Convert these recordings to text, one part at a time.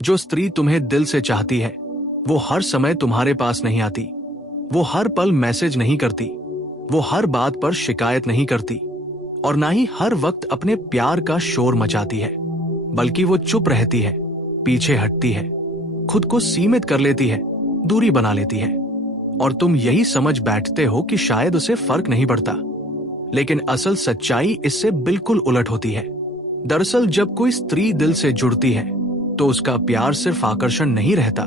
जो स्त्री तुम्हें दिल से चाहती है वो हर समय तुम्हारे पास नहीं आती, वो हर पल मैसेज नहीं करती, वो हर बात पर शिकायत नहीं करती और ना ही हर वक्त अपने प्यार का शोर मचाती है, बल्कि वो चुप रहती है, पीछे हटती है, खुद को सीमित कर लेती है, दूरी बना लेती है। और तुम यही समझ बैठते हो कि शायद उसे फर्क नहीं पड़ता, लेकिन असल सच्चाई इससे बिल्कुल उलट होती है। दरअसल जब कोई स्त्री दिल से जुड़ती है तो उसका प्यार सिर्फ आकर्षण नहीं रहता,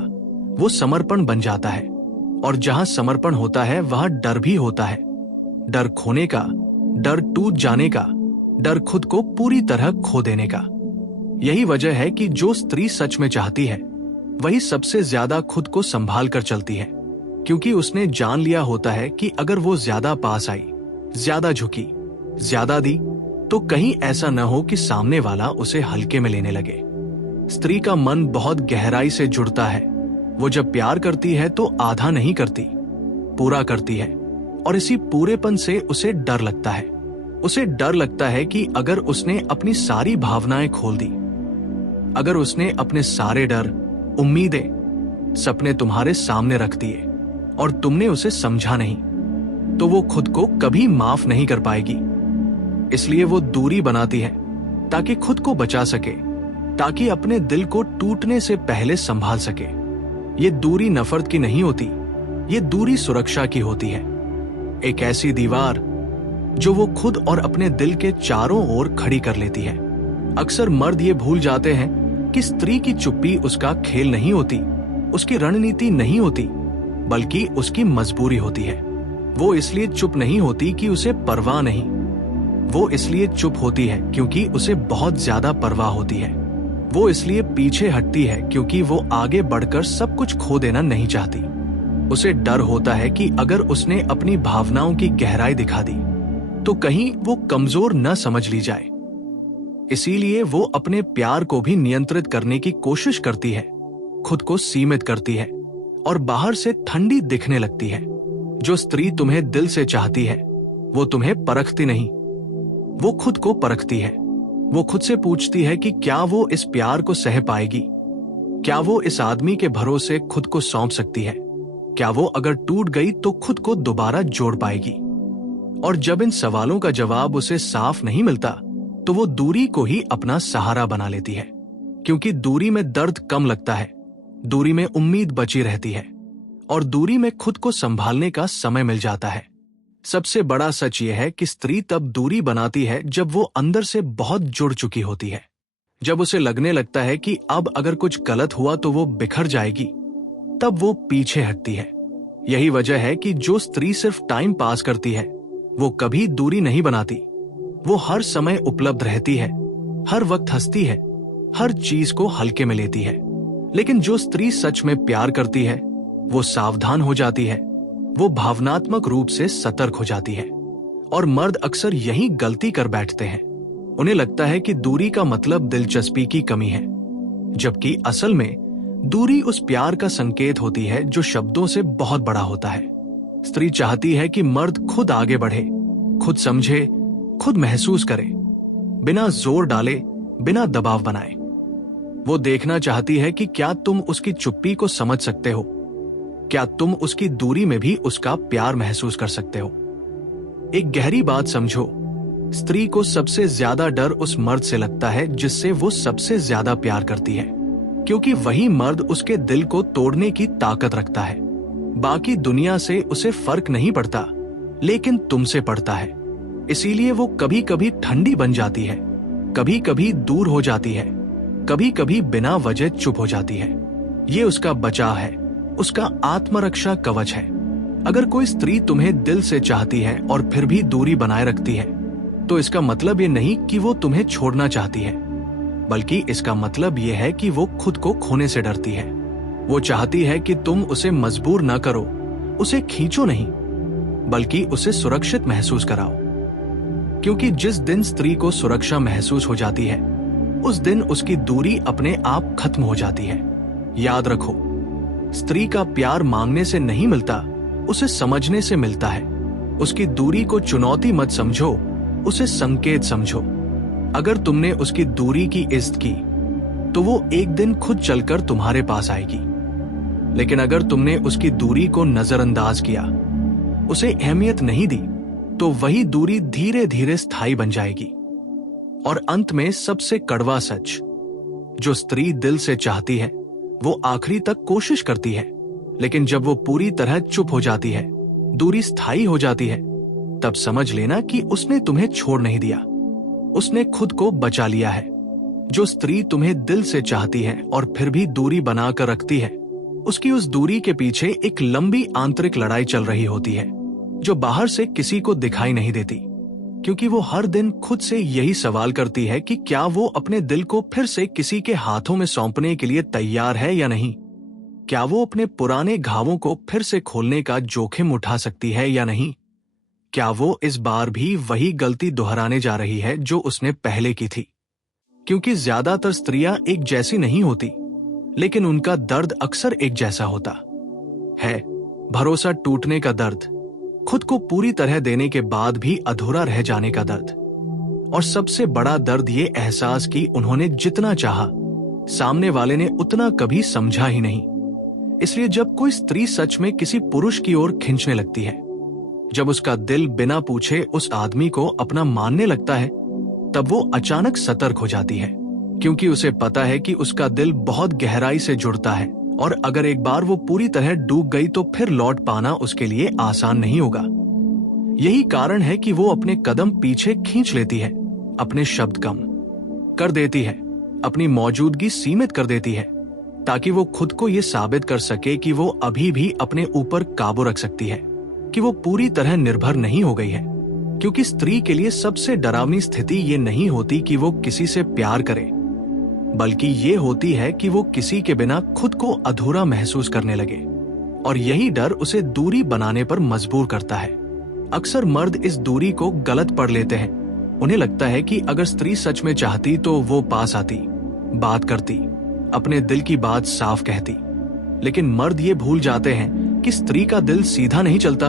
वो समर्पण बन जाता है। और जहां समर्पण होता है वहां डर भी होता है, डर खोने का, डर टूट जाने का, डर खुद को पूरी तरह खो देने का। यही वजह है कि जो स्त्री सच में चाहती है वही सबसे ज्यादा खुद को संभाल कर चलती है, क्योंकि उसने जान लिया होता है कि अगर वो ज्यादा पास आई, ज्यादा झुकी, ज्यादा दी, तो कहीं ऐसा न हो कि सामने वाला उसे हल्के में लेने लगे। स्त्री का मन बहुत गहराई से जुड़ता है। वो जब प्यार करती है तो आधा नहीं करती, पूरा करती है। और इसी पूरेपन से उसे डर लगता है। उसे डर लगता है कि अगर उसने अपनी सारी भावनाएं खोल दी, अगर उसने अपने सारे डर, उम्मीदें, सपने तुम्हारे सामने रख दिए और तुमने उसे समझा नहीं, तो वो खुद को कभी माफ नहीं कर पाएगी। इसलिए वो दूरी बनाती है ताकि खुद को बचा सके, ताकि अपने दिल को टूटने से पहले संभाल सके। ये दूरी नफरत की नहीं होती, ये दूरी सुरक्षा की होती है। एक ऐसी दीवार जो वो खुद और अपने दिल के चारों ओर खड़ी कर लेती है। अक्सर मर्द ये भूल जाते हैं कि स्त्री की चुप्पी उसका खेल नहीं होती, उसकी रणनीति नहीं होती, बल्कि उसकी मजबूरी होती है। वो इसलिए चुप नहीं होती कि उसे परवाह नहीं, वो इसलिए चुप होती है क्योंकि उसे बहुत ज्यादा परवाह होती है। वो इसलिए पीछे हटती है क्योंकि वो आगे बढ़कर सब कुछ खो देना नहीं चाहती। उसे डर होता है कि अगर उसने अपनी भावनाओं की गहराई दिखा दी तो कहीं वो कमजोर न समझ ली जाए। इसीलिए वो अपने प्यार को भी नियंत्रित करने की कोशिश करती है, खुद को सीमित करती है और बाहर से ठंडी दिखने लगती है। जो स्त्री तुम्हें दिल से चाहती है वो तुम्हें परखती नहीं, वो खुद को परखती है। वो खुद से पूछती है कि क्या वो इस प्यार को सह पाएगी, क्या वो इस आदमी के भरोसे खुद को सौंप सकती है, क्या वो अगर टूट गई तो खुद को दोबारा जोड़ पाएगी। और जब इन सवालों का जवाब उसे साफ नहीं मिलता तो वो दूरी को ही अपना सहारा बना लेती है, क्योंकि दूरी में दर्द कम लगता है, दूरी में उम्मीद बची रहती है और दूरी में खुद को संभालने का समय मिल जाता है। सबसे बड़ा सच यह है कि स्त्री तब दूरी बनाती है जब वो अंदर से बहुत जुड़ चुकी होती है, जब उसे लगने लगता है कि अब अगर कुछ गलत हुआ तो वो बिखर जाएगी, तब वो पीछे हटती है। यही वजह है कि जो स्त्री सिर्फ टाइम पास करती है वो कभी दूरी नहीं बनाती। वो हर समय उपलब्ध रहती है, हर वक्त हंसती है, हर चीज को हल्के में लेती है। लेकिन जो स्त्री सच में प्यार करती है वो सावधान हो जाती है, वो भावनात्मक रूप से सतर्क हो जाती है। और मर्द अक्सर यही गलती कर बैठते हैं। उन्हें लगता है कि दूरी का मतलब दिलचस्पी की कमी है, जबकि असल में दूरी उस प्यार का संकेत होती है जो शब्दों से बहुत बड़ा होता है। स्त्री चाहती है कि मर्द खुद आगे बढ़े, खुद समझे, खुद महसूस करे, बिना जोर डाले, बिना दबाव बनाए। वो देखना चाहती है कि क्या तुम उसकी चुप्पी को समझ सकते हो, क्या तुम उसकी दूरी में भी उसका प्यार महसूस कर सकते हो। एक गहरी बात समझो, स्त्री को सबसे ज्यादा डर उस मर्द से लगता है जिससे वो सबसे ज्यादा प्यार करती है, क्योंकि वही मर्द उसके दिल को तोड़ने की ताकत रखता है। बाकी दुनिया से उसे फर्क नहीं पड़ता, लेकिन तुमसे पड़ता है। इसीलिए वो कभी कभी ठंडी बन जाती है, कभी कभी दूर हो जाती है, कभी कभी बिना वजह चुप हो जाती है। ये उसका बचाव है, उसका आत्मरक्षा कवच है। अगर कोई स्त्री तुम्हें दिल से चाहती है और फिर भी दूरी बनाए रखती है तो इसका मतलब ये नहीं कि वो तुम्हें छोड़ना चाहती है, बल्कि इसका मतलब ये है कि वो खुद को खोने से डरती है। वो चाहती है कि तुम उसे मजबूर न करो, उसे खींचो नहीं, बल्कि उसे सुरक्षित महसूस कराओ। क्योंकि जिस दिन स्त्री को सुरक्षा महसूस हो जाती है उस दिन उसकी दूरी अपने आप खत्म हो जाती है। याद रखो, स्त्री का प्यार मांगने से नहीं मिलता, उसे समझने से मिलता है। उसकी दूरी को चुनौती मत समझो, उसे संकेत समझो। अगर तुमने उसकी दूरी की इज्जत की तो वो एक दिन खुद चलकर तुम्हारे पास आएगी। लेकिन अगर तुमने उसकी दूरी को नजरअंदाज किया, उसे अहमियत नहीं दी, तो वही दूरी धीरे धीरे स्थायी बन जाएगी। और अंत में सबसे कड़वा सच, जो स्त्री दिल से चाहती है वो आखिरी तक कोशिश करती है, लेकिन जब वो पूरी तरह चुप हो जाती है, दूरी स्थायी हो जाती है, तब समझ लेना कि उसने तुम्हें छोड़ नहीं दिया, उसने खुद को बचा लिया है। जो स्त्री तुम्हें दिल से चाहती है और फिर भी दूरी बनाकर रखती है, उसकी उस दूरी के पीछे एक लंबी आंतरिक लड़ाई चल रही होती है, जो बाहर से किसी को दिखाई नहीं देती, क्योंकि वो हर दिन खुद से यही सवाल करती है कि क्या वो अपने दिल को फिर से किसी के हाथों में सौंपने के लिए तैयार है या नहीं। क्या वो अपने पुराने घावों को फिर से खोलने का जोखिम उठा सकती है या नहीं। क्या वो इस बार भी वही गलती दोहराने जा रही है जो उसने पहले की थी। क्योंकि ज्यादातर स्त्रियां एक जैसी नहीं होती, लेकिन उनका दर्द अक्सर एक जैसा होता है। भरोसा टूटने का दर्द, खुद को पूरी तरह देने के बाद भी अधूरा रह जाने का दर्द, और सबसे बड़ा दर्द ये एहसास कि उन्होंने जितना चाहा, सामने वाले ने उतना कभी समझा ही नहीं। इसलिए जब कोई स्त्री सच में किसी पुरुष की ओर खींचने लगती है, जब उसका दिल बिना पूछे उस आदमी को अपना मानने लगता है, तब वो अचानक सतर्क हो जाती है, क्योंकि उसे पता है कि उसका दिल बहुत गहराई से जुड़ता है, और अगर एक बार वो पूरी तरह डूब गई तो फिर लौट पाना उसके लिए आसान नहीं होगा। यही कारण है कि वो अपने कदम पीछे खींच लेती है, अपने शब्द कम कर देती है, अपनी मौजूदगी सीमित कर देती है, ताकि वो खुद को ये साबित कर सके कि वो अभी भी अपने ऊपर काबू रख सकती है, कि वो पूरी तरह निर्भर नहीं हो गई है। क्योंकि स्त्री के लिए सबसे डरावनी स्थिति ये नहीं होती कि वो किसी से प्यार करे, बल्कि ये होती है कि वो किसी के बिना खुद को अधूरा महसूस करने लगे, और यही डर उसे दूरी बनाने पर मजबूर करता है। अक्सर मर्द इस दूरी को गलत पढ़ लेते हैं। उन्हें लगता है कि अगर स्त्री सच में चाहती तो वो पास आती, बात करती, अपने दिल की बात साफ कहती। लेकिन मर्द ये भूल जाते हैं कि स्त्री का दिल सीधा नहीं चलता,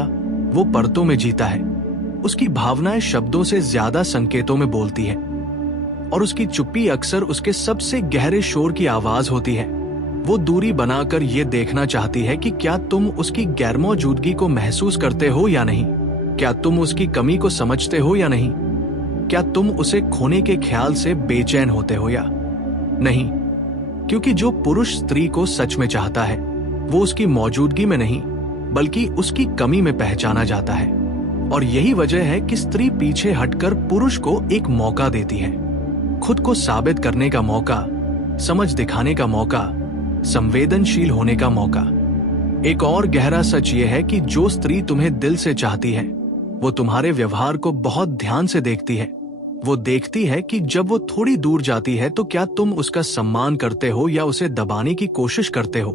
वो परतों में जीता है। उसकी भावनाएं शब्दों से ज्यादा संकेतों में बोलती है, और उसकी चुप्पी अक्सर उसके सबसे गहरे शोर की आवाज होती है। वो दूरी बनाकर ये देखना चाहती है कि क्या तुम उसकी गैरमौजूदगी को महसूस करते हो या नहीं, क्या तुम उसकी कमी को समझते हो या नहीं, क्या तुम उसे खोने के ख्याल से बेचैन होते हो या नहीं। क्योंकि जो पुरुष स्त्री को सच में चाहता है, वो उसकी मौजूदगी में नहीं, बल्कि उसकी कमी में पहचाना जाता है। और यही वजह है कि स्त्री पीछे हटकर पुरुष को एक मौका देती है, खुद को साबित करने का मौका, समझ दिखाने का मौका, संवेदनशील होने का मौका। एक और गहरा सच यह है कि जो स्त्री तुम्हें दिल से चाहती है, वो तुम्हारे व्यवहार को बहुत ध्यान से देखती है। वो देखती है कि जब वो थोड़ी दूर जाती है तो क्या तुम उसका सम्मान करते हो या उसे दबाने की कोशिश करते हो।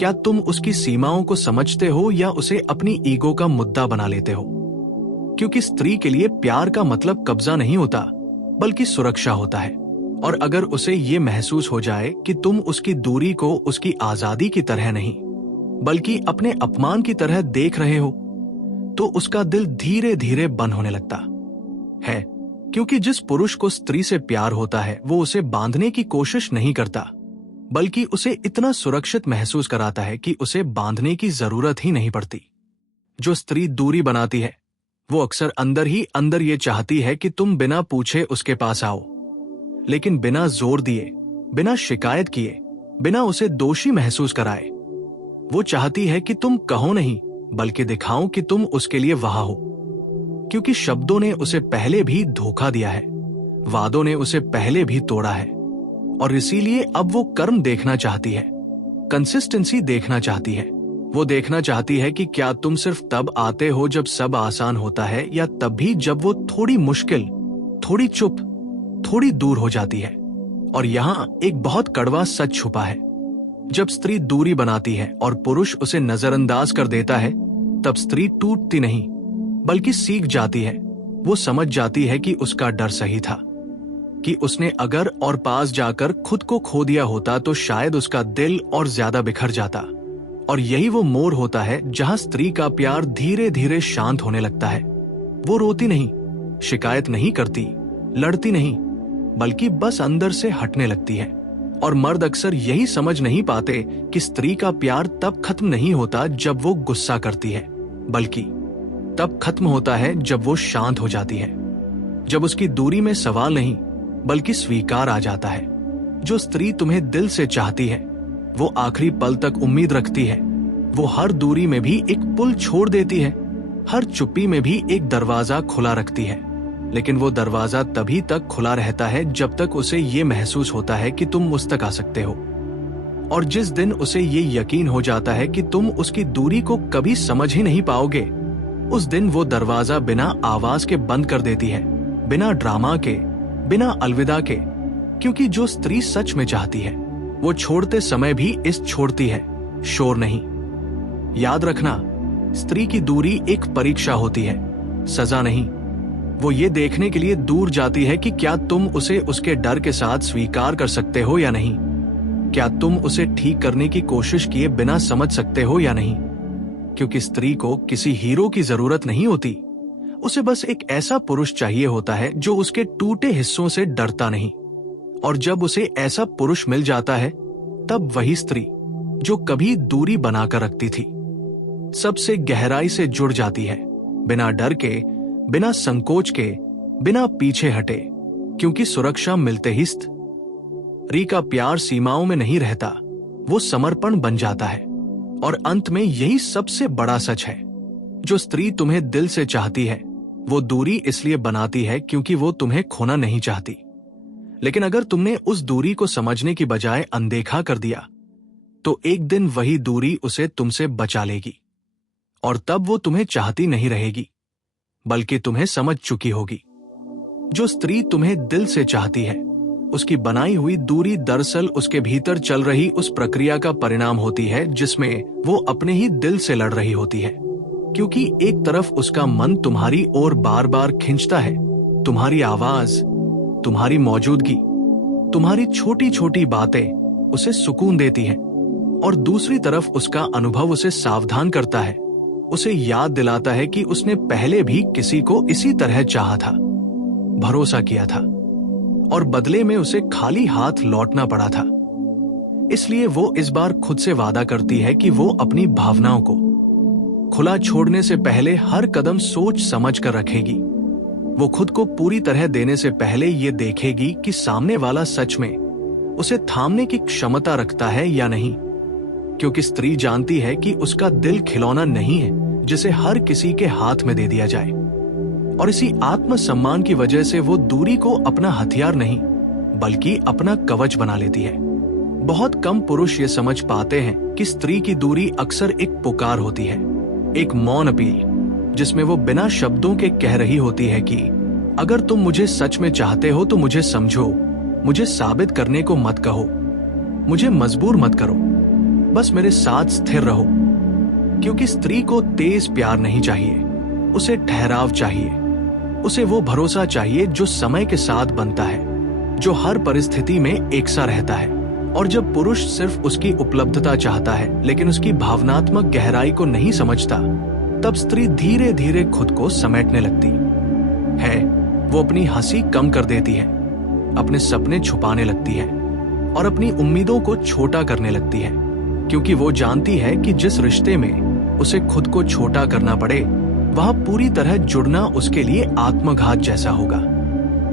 क्या तुम उसकी सीमाओं को समझते हो या उसे अपनी ईगो का मुद्दा बना लेते हो। क्योंकि स्त्री के लिए प्यार का मतलब कब्जा नहीं होता, बल्कि सुरक्षा होता है। और अगर उसे ये महसूस हो जाए कि तुम उसकी दूरी को उसकी आजादी की तरह नहीं, बल्कि अपने अपमान की तरह देख रहे हो, तो उसका दिल धीरे धीरे बंद होने लगता है। क्योंकि जिस पुरुष को स्त्री से प्यार होता है, वो उसे बांधने की कोशिश नहीं करता, बल्कि उसे इतना सुरक्षित महसूस कराता है कि उसे बांधने की जरूरत ही नहीं पड़ती। जो स्त्री दूरी बनाती है, वो अक्सर अंदर ही अंदर ये चाहती है कि तुम बिना पूछे उसके पास आओ, लेकिन बिना जोर दिए, बिना शिकायत किए, बिना उसे दोषी महसूस कराए। वो चाहती है कि तुम कहो नहीं, बल्कि दिखाओ कि तुम उसके लिए वहां हो। क्योंकि शब्दों ने उसे पहले भी धोखा दिया है, वादों ने उसे पहले भी तोड़ा है, और इसीलिए अब वो कर्म देखना चाहती है, कंसिस्टेंसी देखना चाहती है। वो देखना चाहती है कि क्या तुम सिर्फ तब आते हो जब सब आसान होता है, या तब भी जब वो थोड़ी मुश्किल, थोड़ी चुप, थोड़ी दूर हो जाती है। और यहाँ एक बहुत कड़वा सच छुपा है। जब स्त्री दूरी बनाती है और पुरुष उसे नजरअंदाज कर देता है, तब स्त्री टूटती नहीं, बल्कि सीख जाती है। वो समझ जाती है कि उसका डर सही था, कि उसने अगर और पास जाकर खुद को खो दिया होता तो शायद उसका दिल और ज्यादा बिखर जाता। और यही वो मोड़ होता है जहां स्त्री का प्यार धीरे धीरे शांत होने लगता है। वो रोती नहीं, शिकायत नहीं करती, लड़ती नहीं, बल्कि बस अंदर से हटने लगती है, और मर्द अक्सर यही समझ नहीं पाते कि स्त्री का प्यार तब खत्म नहीं होता जब वो गुस्सा करती है, बल्कि तब खत्म होता है जब वो शांत हो जाती है, जब उसकी दूरी में सवाल नहीं बल्कि स्वीकार आ जाता है। जो स्त्री तुम्हें दिल से चाहती है वो आखिरी पल तक उम्मीद रखती है। वो हर दूरी में भी एक पुल छोड़ देती है, हर चुप्पी में भी एक दरवाजा खुला रखती है। लेकिन वो दरवाजा तभी तक खुला रहता है जब तक उसे ये महसूस होता है कि तुम उस तक आ सकते हो। और जिस दिन उसे ये यकीन हो जाता है कि तुम उसकी दूरी को कभी समझ ही नहीं पाओगे, उस दिन वो दरवाजा बिना आवाज के बंद कर देती है, बिना ड्रामा के, बिना अलविदा के। क्योंकि जो स्त्री सच में चाहती है वो छोड़ते समय भी इस छोड़ती है, शोर नहीं। याद रखना, स्त्री की दूरी एक परीक्षा होती है, सजा नहीं। वो ये देखने के लिए दूर जाती है कि क्या तुम उसे उसके डर के साथ स्वीकार कर सकते हो या नहीं, क्या तुम उसे ठीक करने की कोशिश किए बिना समझ सकते हो या नहीं। क्योंकि स्त्री को किसी हीरो की जरूरत नहीं होती, उसे बस एक ऐसा पुरुष चाहिए होता है जो उसके टूटे हिस्सों से डरता नहीं। और जब उसे ऐसा पुरुष मिल जाता है, तब वही स्त्री जो कभी दूरी बनाकर रखती थी सबसे गहराई से जुड़ जाती है, बिना डर के, बिना संकोच के, बिना पीछे हटे। क्योंकि सुरक्षा मिलते ही स्त्री का प्यार सीमाओं में नहीं रहता, वो समर्पण बन जाता है। और अंत में यही सबसे बड़ा सच है, जो स्त्री तुम्हें दिल से चाहती है वो दूरी इसलिए बनाती है क्योंकि वो तुम्हें खोना नहीं चाहती। लेकिन अगर तुमने उस दूरी को समझने की बजाय अनदेखा कर दिया, तो एक दिन वही दूरी उसे तुमसे बचा लेगी। और तब वो तुम्हें चाहती नहीं रहेगी, बल्कि तुम्हें समझ चुकी होगी। जो स्त्री तुम्हें दिल से चाहती है, उसकी बनाई हुई दूरी दरअसल उसके भीतर चल रही उस प्रक्रिया का परिणाम होती है जिसमें वो अपने ही दिल से लड़ रही होती है। क्योंकि एक तरफ उसका मन तुम्हारी ओर बार बार खींचता है, तुम्हारी आवाज, तुम्हारी मौजूदगी, तुम्हारी छोटी छोटी बातें उसे सुकून देती हैं। और दूसरी तरफ उसका अनुभव उसे सावधान करता है, उसे याद दिलाता है कि उसने पहले भी किसी को इसी तरह चाहा था, भरोसा किया था, और बदले में उसे खाली हाथ लौटना पड़ा था। इसलिए वो इस बार खुद से वादा करती है कि वो अपनी भावनाओं को खुला छोड़ने से पहले हर कदम सोच समझ कर रखेगी। वो खुद को पूरी तरह देने से पहले ये देखेगी कि सामने वाला सच में उसे थामने की क्षमता रखता है या नहीं। क्योंकि स्त्री जानती है कि उसका दिल खिलौना नहीं है जिसे हर किसी के हाथ में दे दिया जाए। और इसी आत्मसम्मान की वजह से वो दूरी को अपना हथियार नहीं बल्कि अपना कवच बना लेती है। बहुत कम पुरुष ये समझ पाते हैं कि स्त्री की दूरी अक्सर एक पुकार होती है, एक मौन अपील, जिसमें वो बिना शब्दों के कह रही होती है कि अगर तुम मुझे सच में चाहते हो तो मुझे समझो, मुझे साबित करने को मत कहो, मुझे मजबूर मत करो, बस मेरे साथ स्थिर रहो। क्योंकि स्त्री को तेज प्यार नहीं चाहिए, उसे ठहराव चाहिए, उसे वो भरोसा चाहिए जो समय के साथ बनता है, जो हर परिस्थिति में एक सा रहता है। और जब पुरुष सिर्फ उसकी उपलब्धता चाहता है लेकिन उसकी भावनात्मक गहराई को नहीं समझता, तब स्त्री धीरे धीरे खुद को समेटने लगती है। वो अपनी हंसी कम कर देती है, अपने सपने छुपाने लगती है और अपनी उम्मीदों को छोटा करने लगती है। क्योंकि वो जानती है कि जिस रिश्ते में उसे खुद को छोटा करना पड़े, वह पूरी तरह जुड़ना उसके लिए आत्मघात जैसा होगा।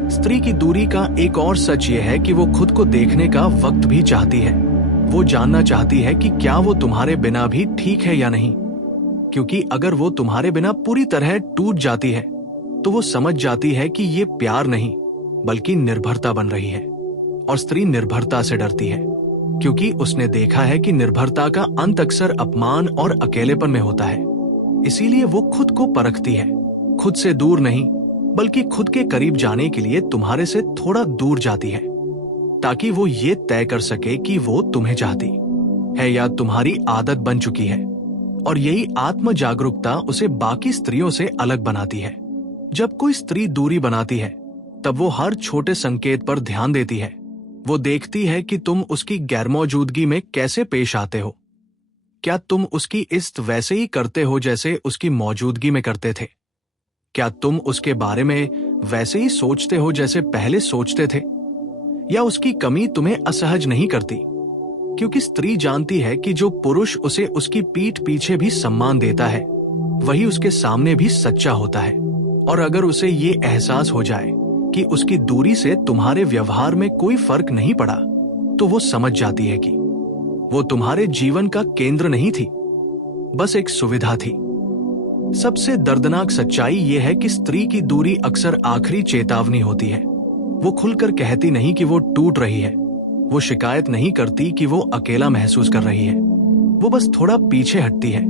स्त्री की दूरी का एक और सच ये है कि वो खुद को देखने का वक्त भी चाहती है। वो जानना चाहती है कि क्या वो तुम्हारे बिना भी ठीक है या नहीं। क्योंकि अगर वो तुम्हारे बिना पूरी तरह टूट जाती है तो वो समझ जाती है कि ये प्यार नहीं बल्कि निर्भरता बन रही है। और स्त्री निर्भरता से डरती है क्योंकि उसने देखा है कि निर्भरता का अंत अक्सर अपमान और अकेलेपन में होता है। इसीलिए वो खुद को परखती है, खुद से दूर नहीं बल्कि खुद के करीब जाने के लिए तुम्हारे से थोड़ा दूर जाती है, ताकि वो ये तय कर सके कि वो तुम्हें चाहती है या तुम्हारी आदत बन चुकी है। और यही आत्म जागरूकता उसे बाकी स्त्रियों से अलग बनाती है। जब कोई स्त्री दूरी बनाती है तब वो हर छोटे संकेत पर ध्यान देती है। वो देखती है कि तुम उसकी गैरमौजूदगी में कैसे पेश आते हो। क्या तुम उसकी इज्जत वैसे ही करते हो जैसे उसकी मौजूदगी में करते थे? क्या तुम उसके बारे में वैसे ही सोचते हो जैसे पहले सोचते थे? या उसकी कमी तुम्हें असहज नहीं करती, क्योंकि स्त्री जानती है कि जो पुरुष उसे उसकी पीठ पीछे भी सम्मान देता है वही उसके सामने भी सच्चा होता है। और अगर उसे ये एहसास हो जाए कि उसकी दूरी से तुम्हारे व्यवहार में कोई फर्क नहीं पड़ा, तो वो समझ जाती है कि वो तुम्हारे जीवन का केंद्र नहीं थी, बस एक सुविधा थी। सबसे दर्दनाक सच्चाई यह है कि स्त्री की दूरी अक्सर आखिरी चेतावनी होती है। वो खुलकर कहती नहीं कि वो टूट रही है, वो शिकायत नहीं करती कि वो अकेला महसूस कर रही है। वो बस थोड़ा पीछे हटती है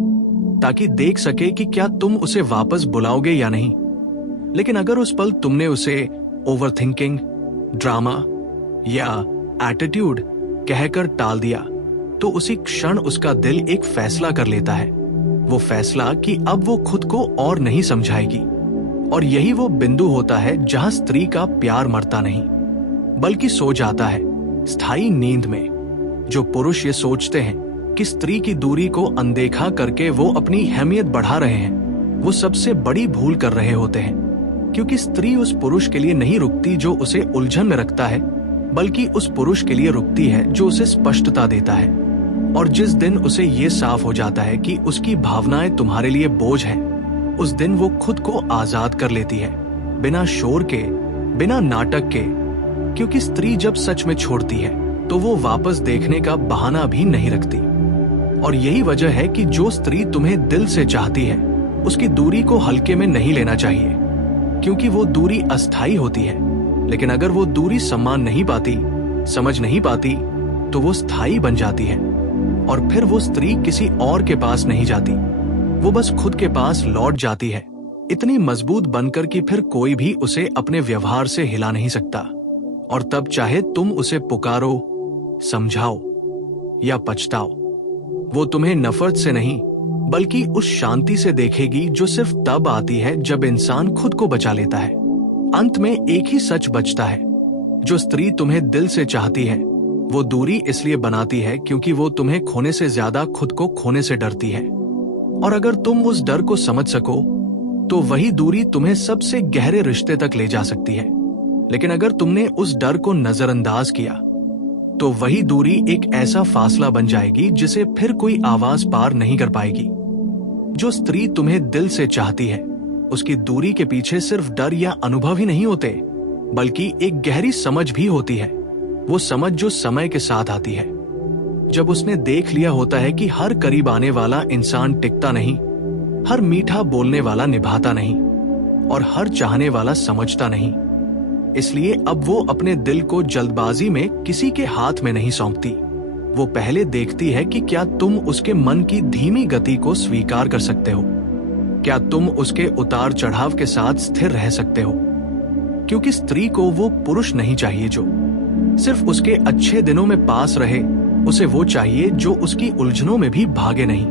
ताकि देख सके कि क्या तुम उसे वापस बुलाओगे या नहीं। लेकिन अगर उस पल तुमने उसे ओवरथिंकिंग, ड्रामा या एटीट्यूड कहकर टाल दिया, तो उसी क्षण उसका दिल एक फैसला कर लेता है। वो फैसला कि अब वो खुद को और नहीं समझाएगी। और यही वो बिंदु होता है जहां स्त्री का प्यार मरता नहीं, बल्कि सो जाता है स्थायी नींद में। जो पुरुष ये सोचते हैं कि स्त्री की दूरी को अनदेखा करके वो अपनी अहमियत बढ़ा रहे हैं, वो सबसे बड़ी भूल कर रहे होते हैं। क्योंकि स्त्री उस पुरुष के लिए नहीं रुकती जो उसे उलझन में रखता है, बल्कि उस पुरुष के लिए रुकती है जो उसे स्पष्टता देता है। और जिस दिन उसे ये साफ हो जाता है कि उसकी भावनाएं तुम्हारे लिए बोझ हैं, उस दिन वो खुद को आजाद कर लेती है, बिना शोर के, बिना नाटक के। क्योंकि स्त्री जब सच में छोड़ती है तो वो वापस देखने का बहाना भी नहीं रखती। और यही वजह है कि जो स्त्री तुम्हें दिल से चाहती है, उसकी दूरी को हल्के में नहीं लेना चाहिए, क्योंकि वो दूरी अस्थायी होती है। लेकिन अगर वो दूरी सम्मान नहीं पाती, समझ नहीं पाती, तो वो स्थायी बन जाती है। और फिर वो स्त्री किसी और के पास नहीं जाती, वो बस खुद के पास लौट जाती है, इतनी मजबूत बनकर कि फिर कोई भी उसे अपने व्यवहार से हिला नहीं सकता। और तब चाहे तुम उसे पुकारो, समझाओ या पछताओ, वो तुम्हें नफरत से नहीं बल्कि उस शांति से देखेगी जो सिर्फ तब आती है जब इंसान खुद को बचा लेता है। अंत में एक ही सच बचता है, जो स्त्री तुम्हें दिल से चाहती है वो दूरी इसलिए बनाती है क्योंकि वो तुम्हें खोने से ज्यादा खुद को खोने से डरती है। और अगर तुम उस डर को समझ सको तो वही दूरी तुम्हें सबसे गहरे रिश्ते तक ले जा सकती है। लेकिन अगर तुमने उस डर को नजरअंदाज किया तो वही दूरी एक ऐसा फासला बन जाएगी जिसे फिर कोई आवाज पार नहीं कर पाएगी। जो स्त्री तुम्हें दिल से चाहती है, उसकी दूरी के पीछे सिर्फ डर या अनुभव ही नहीं होते, बल्कि एक गहरी समझ भी होती है। वो समझ जो समय के साथ आती है, जब उसने देख लिया होता है कि हर करीब आने वाला इंसान टिकता नहीं, हर मीठा बोलने वाला निभाता नहीं, और हर चाहने वाला समझता नहीं। इसलिए अब वो अपने दिल को जल्दबाजी में किसी के हाथ में नहीं सौंपती। वो पहले देखती है कि क्या तुम उसके मन की धीमी गति को स्वीकार कर सकते हो, क्या तुम उसके उतार चढ़ाव के साथ स्थिर रह सकते हो। क्योंकि स्त्री को वो पुरुष नहीं चाहिए जो सिर्फ उसके अच्छे दिनों में पास रहे, उसे वो चाहिए जो उसकी उलझनों में भी भागे नहीं।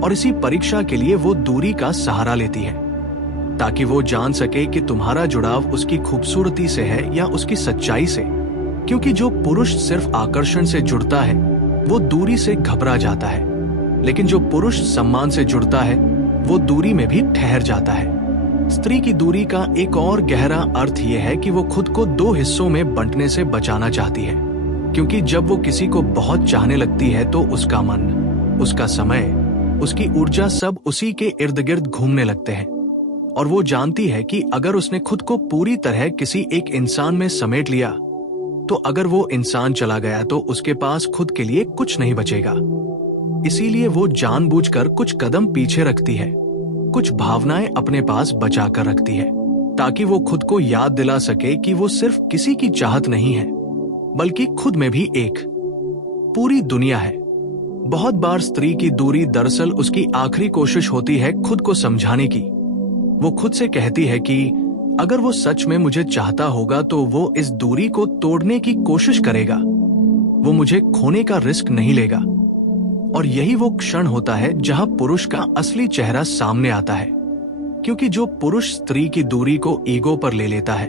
और इसी परीक्षा के लिए वो दूरी का सहारा लेती है, ताकि वो जान सके कि तुम्हारा जुड़ाव उसकी खूबसूरती से है या उसकी सच्चाई से। क्योंकि जो पुरुष सिर्फ आकर्षण से जुड़ता है वो दूरी से घबरा जाता है, लेकिन जो पुरुष सम्मान से जुड़ता है वो दूरी में भी ठहर जाता है। स्त्री की दूरी का एक और गहरा अर्थ यह है कि वो खुद को दो हिस्सों में बंटने से बचाना चाहती है। क्योंकि जब वो किसी को बहुत चाहने लगती है तो उसका मन, उसका समय, उसकी ऊर्जा सब उसी के इर्द गिर्द घूमने लगते हैं। और वो जानती है कि अगर उसने खुद को पूरी तरह किसी एक इंसान में समेट लिया, तो अगर वो इंसान चला गया तो उसके पास खुद के लिए कुछ नहीं बचेगा। इसीलिए वो जानबूझकर कुछ कदम पीछे रखती है, कुछ भावनाएं अपने पास बचा कर रखती है, ताकि वो खुद को याद दिला सके कि वो सिर्फ किसी की चाहत नहीं है, बल्कि खुद में भी एक पूरी दुनिया है। बहुत बार स्त्री की दूरी दरअसल उसकी आखिरी कोशिश होती है खुद को समझाने की। वो खुद से कहती है कि अगर वो सच में मुझे चाहता होगा तो वो इस दूरी को तोड़ने की कोशिश करेगा, वो मुझे खोने का रिस्क नहीं लेगा। और यही वो क्षण होता है जहां पुरुष का असली चेहरा सामने आता है। क्योंकि जो पुरुष स्त्री की दूरी को ईगो पर ले लेता है,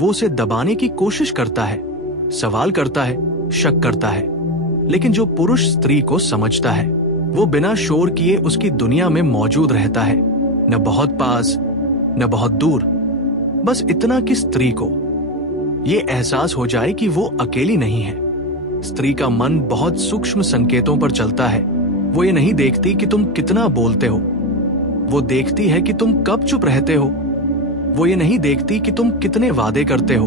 वो उसे दबाने की कोशिश करता है, सवाल करता है, शक करता है। लेकिन जो पुरुष स्त्री को समझता है, वो बिना शोर किए उसकी दुनिया में मौजूद रहता है, न बहुत पास न बहुत दूर, बस इतना कि स्त्री को ये एहसास हो जाए कि वो अकेली नहीं है। स्त्री का मन बहुत सूक्ष्म संकेतों पर चलता है। वो ये नहीं देखती कि तुम कितना बोलते हो, वो देखती है कि तुम कब चुप रहते हो। वो ये नहीं देखती कि तुम कितने वादे करते हो,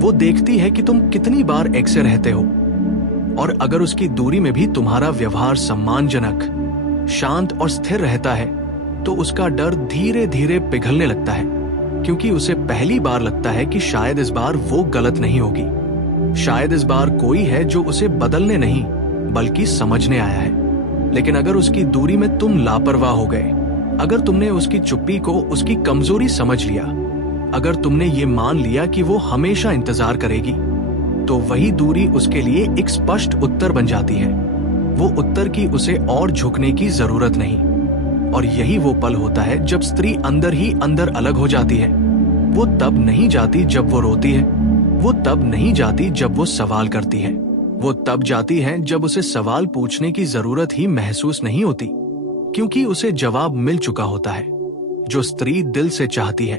वो देखती है कि तुम कितनी बार एक से रहते हो। और अगर उसकी दूरी में भी तुम्हारा व्यवहार सम्मानजनक, शांत और स्थिर रहता है, तो उसका डर धीरे धीरे पिघलने लगता है, क्योंकि उसे पहली बार लगता है कि शायद इस बार वो गलत नहीं होगी। शायद इस बार कोई है जो उसे बदलने नहीं बल्कि समझने आया है। लेकिन अगर उसकी दूरी में तुम लापरवाह हो गए, अगर तुमने उसकी चुप्पी को उसकी कमजोरी समझ लिया, अगर तुमने ये मान लिया कि वो हमेशा इंतजार करेगी, तो वही दूरी उसके लिए एक स्पष्ट उत्तर बन जाती है। वो उत्तर की उसे और झुकने की जरूरत नहीं। और यही वो पल होता है जब स्त्री अंदर ही अंदर अलग हो जाती है। वो तब नहीं जाती जब वो रोती है, वो तब नहीं जाती जब वो सवाल करती है, वो तब जाती है जब उसे सवाल पूछने की जरूरत ही महसूस नहीं होती, क्योंकि उसे जवाब मिल चुका होता है। जो स्त्री दिल से चाहती है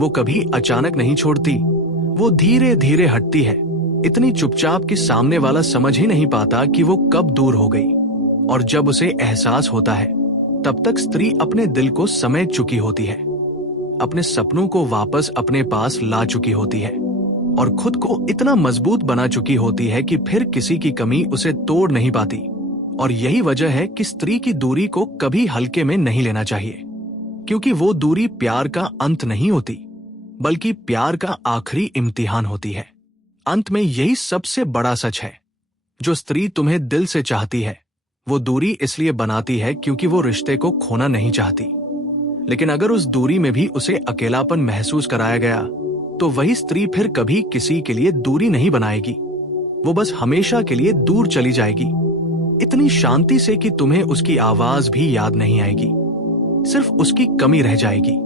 वो कभी अचानक नहीं छोड़ती, वो धीरे धीरे हटती है, इतनी चुपचाप कि सामने वाला समझ ही नहीं पाता कि वो कब दूर हो गई। और जब उसे एहसास होता है, तब तक स्त्री अपने दिल को समेट चुकी होती है, अपने सपनों को वापस अपने पास ला चुकी होती है, और खुद को इतना मजबूत बना चुकी होती है कि फिर किसी की कमी उसे तोड़ नहीं पाती। और यही वजह है कि स्त्री की दूरी को कभी हल्के में नहीं लेना चाहिए, क्योंकि वो दूरी प्यार का अंत नहीं होती, बल्कि प्यार का आखिरी इम्तिहान होती है। अंत में यही सबसे बड़ा सच है। जो स्त्री तुम्हें दिल से चाहती है, वो दूरी इसलिए बनाती है क्योंकि वो रिश्ते को खोना नहीं चाहती। लेकिन अगर उस दूरी में भी उसे अकेलापन महसूस कराया गया, तो वही स्त्री फिर कभी किसी के लिए दूरी नहीं बनाएगी। वो बस हमेशा के लिए दूर चली जाएगी, इतनी शांति से कि तुम्हें उसकी आवाज भी याद नहीं आएगी, सिर्फ उसकी कमी रह जाएगी।